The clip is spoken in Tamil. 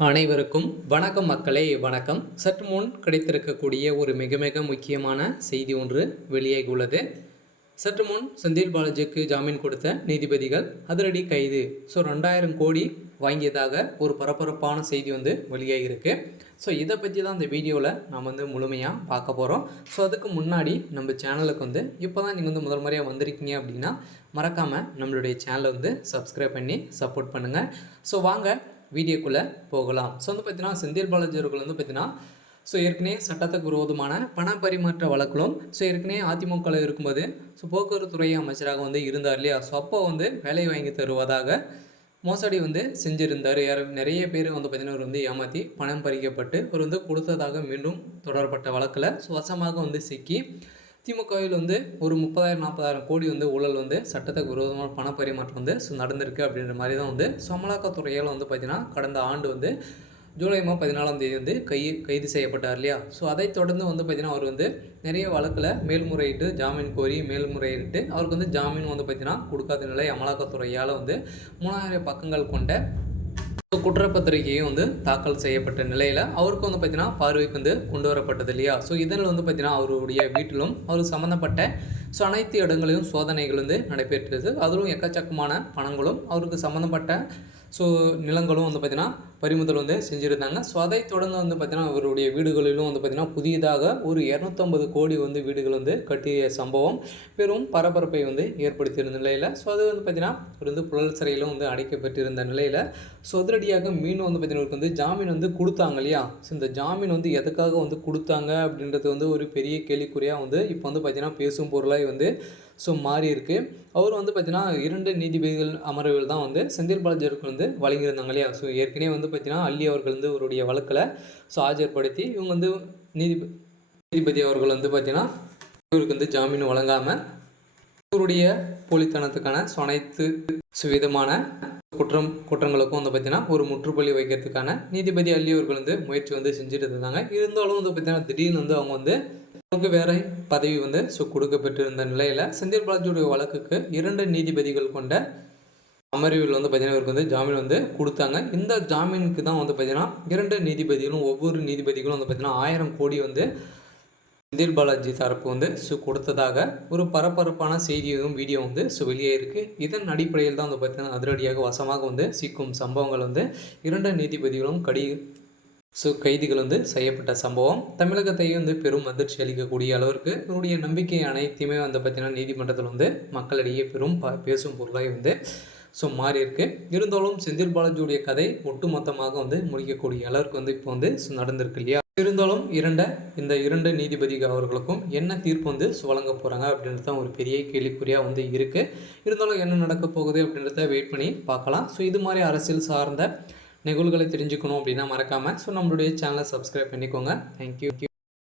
அனைவருக்கும் வணக்கம் மக்களே, வணக்கம். சற்று முன் கிடைத்திருக்கக்கூடிய ஒரு மிக மிக முக்கியமான செய்தி ஒன்று வெளியாகியுள்ளது. சற்று முன் செந்தில் பாலாஜிக்கு ஜாமீன் கொடுத்த நீதிபதிகள் அதிரடி கைது. 2000 கோடி வாங்கியதாக ஒரு பரபரப்பான செய்தி வெளியாகிருக்கு. இதை பற்றி தான் இந்த வீடியோவில் நாம் முழுமையாக பார்க்க போகிறோம். அதுக்கு முன்னாடி நம்ம சேனலுக்கு இப்போ தான் நீங்கள் முதல் முறையாக வந்திருக்கீங்க அப்படின்னா மறக்காமல் நம்மளுடைய சேனலை சப்ஸ்கிரைப் பண்ணி சப்போர்ட் பண்ணுங்கள். வாங்க வீடியோக்குள்ளே போகலாம். பார்த்தீங்கன்னா செந்தில் பாலாஜி அவர்கள் பார்த்தீங்கன்னா ஏற்கனவே சட்டத்துக்கு விரோதமான பண பரிமாற்ற வழக்கிலும் ஏற்கனவே அதிமுகவில் இருக்கும்போது போக்குவரத்து துறை அமைச்சராக இருந்தார் இல்லையா. அப்போ வேலை வாங்கி தருவதாக மோசடி செஞ்சுருந்தார். நிறைய பேர் பார்த்தீங்கன்னா அவர் ஏமாற்றி பணம் பறிக்கப்பட்டு அவர் கொடுத்ததாக மீண்டும் தொடரப்பட்ட வழக்கில் வசமாக சிக்கி திமுகவில் ஒரு 30,000-40,000 கோடி ஊழல் சட்டத்துக்கு விரோதமான பண பரிமாற்றம் நடந்திருக்கு அப்படின்ற மாதிரி தான் அமலாக்கத்துறையால் பார்த்திங்கன்னா கடந்த ஆண்டு ஜூலை 14ஆம் தேதி கைது செய்யப்பட்டார் இல்லையா. அதை தொடர்ந்து பார்த்திங்கன்னா அவர் நிறைய வழக்கில் மேல்முறையீட்டு ஜாமீன் கோரி மேல்முறையிட்டு அவருக்கு ஜாமீன் பார்த்திங்கன்னா கொடுக்காத நிலை அமலாக்கத்துறையால் 3000 பக்கங்கள் கொண்ட குற்றப்பத்திரிகையும் தாக்கல் செய்யப்பட்ட நிலையில் அவருக்கு பார்த்தீங்கன்னா பார்வைக்கு கொண்டு வரப்பட்டது இல்லையா. இதனில் பார்த்தீங்கன்னா அவருடைய வீட்டிலும் அவர் சம்மந்தப்பட்ட அனைத்து இடங்களிலும் சோதனைகள் நடைபெற்றது. அதிலும் எக்கச்சக்கமான பணங்களும் அவருக்கு சம்மந்தப்பட்ட நிலங்களும் பார்த்திங்கன்னா பறிமுதல் செஞ்சுருந்தாங்க. அதை தொடர்ந்து பார்த்தீங்கன்னா அவருடைய வீடுகளிலும் பார்த்திங்கன்னா புதியதாக ஒரு 250 கோடி வீடுகள் கட்டிய சம்பவம் பெரும் பரபரப்பை ஏற்படுத்தியிருந்த நிலையில் அது பார்த்திங்கன்னா அவர் புழல் சிறையிலும் அடைக்கப்பட்டிருந்த நிலையில் அதிரடியாக மீண்டும் பார்த்திங்கன்னா ஜாமீன் கொடுத்தாங்க இல்லையா. இந்த ஜாமீன் எதுக்காக கொடுத்தாங்க அப்படின்றது ஒரு பெரிய கேள்விக்குறியாக இப்போ பார்த்திங்கன்னா பேசும் பொருளாக மாறி இருக்கு. அவர் பார்த்திங்கன்னா 2 நீதிபதிகள் அமர்வில் தான் செந்தில் பாலாஜி அவர்கள் வழங்கியிருந்தாங்க இல்லையா. ஏற்கனவே பார்த்திங்கன்னா அள்ளி அவர்கள் அவருடைய வழக்கில் ஆஜர்படுத்தி இவங்க நீதிபதி அவர்கள் பார்த்திங்கன்னா இவருக்கு ஜாமீன் வழங்காமல் இவருடைய போலித்தனத்துக்கான அனைத்து விதமான குற்றங்களுக்கும் பார்த்திங்கன்னா ஒரு முற்றுப்புள்ளி வைக்கிறதுக்கான நீதிபதி அள்ளி அவர்கள் முயற்சி செஞ்சுட்டு இருந்தாங்க. இருந்தாலும் பார்த்திங்கன்னா திடீர்னு அவங்க வேற பதவி கொடுக்கப்பட்டிருந்த நிலையில் செந்தில் பாலாஜியுடைய வழக்குக்கு 2 நீதிபதிகள் கொண்ட அமர்வில் பார்த்திங்கன்னா இவருக்கு ஜாமீன் கொடுத்தாங்க. இந்த ஜாமீனுக்கு தான் பார்த்திங்கன்னா 2 நீதிபதிகளும் ஒவ்வொரு நீதிபதிகளும் பார்த்திங்கன்னா 1000 கோடி செந்தில் பாலாஜி தரப்பு கொடுத்ததாக ஒரு பரபரப்பான செய்தியும் வீடியோ வெளியே இருக்குது. இதன் அடிப்படையில் தான் பார்த்திங்கன்னா அதிரடியாக வசமாக சிக்கும் சம்பவங்கள் 2 நீதிபதிகளும் கைதிகள் செய்யப்பட்ட சம்பவம் தமிழகத்தையும் பெரும் அதிர்ச்சி அளிக்கக்கூடிய அளவிற்கு இவருடைய நம்பிக்கை அனைத்தையுமே பார்த்திங்கன்னா நீதிமன்றத்தில் மக்களிடையே பெரும் பேசும் பொருளாக மாறி இருக்கு. இருந்தாலும் செந்தில் பாலாஜியுடைய கதை ஒட்டுமொத்தமாக முடிக்கக்கூடிய அளவுக்கு இப்போ நடந்திருக்கு இல்லையா. இருந்தாலும் இந்த 2 நீதிபதி அவர்களுக்கும் என்ன தீர்ப்பு வழங்க போகிறாங்க அப்படின்றது தான் ஒரு பெரிய கேள்விக்குறியாக இருக்குது. இருந்தாலும் என்ன நடக்க போகுது அப்படின்றத வெயிட் பண்ணி பார்க்கலாம். இது மாதிரி அரசியல் சார்ந்த நிகழ்வுகளை தெரிஞ்சுக்கணும் அப்படின்னா மறக்காமல் நம்மளுடைய சேனலை சப்ஸ்கிரைப் பண்ணிக்கோங்க. தேங்க்யூ.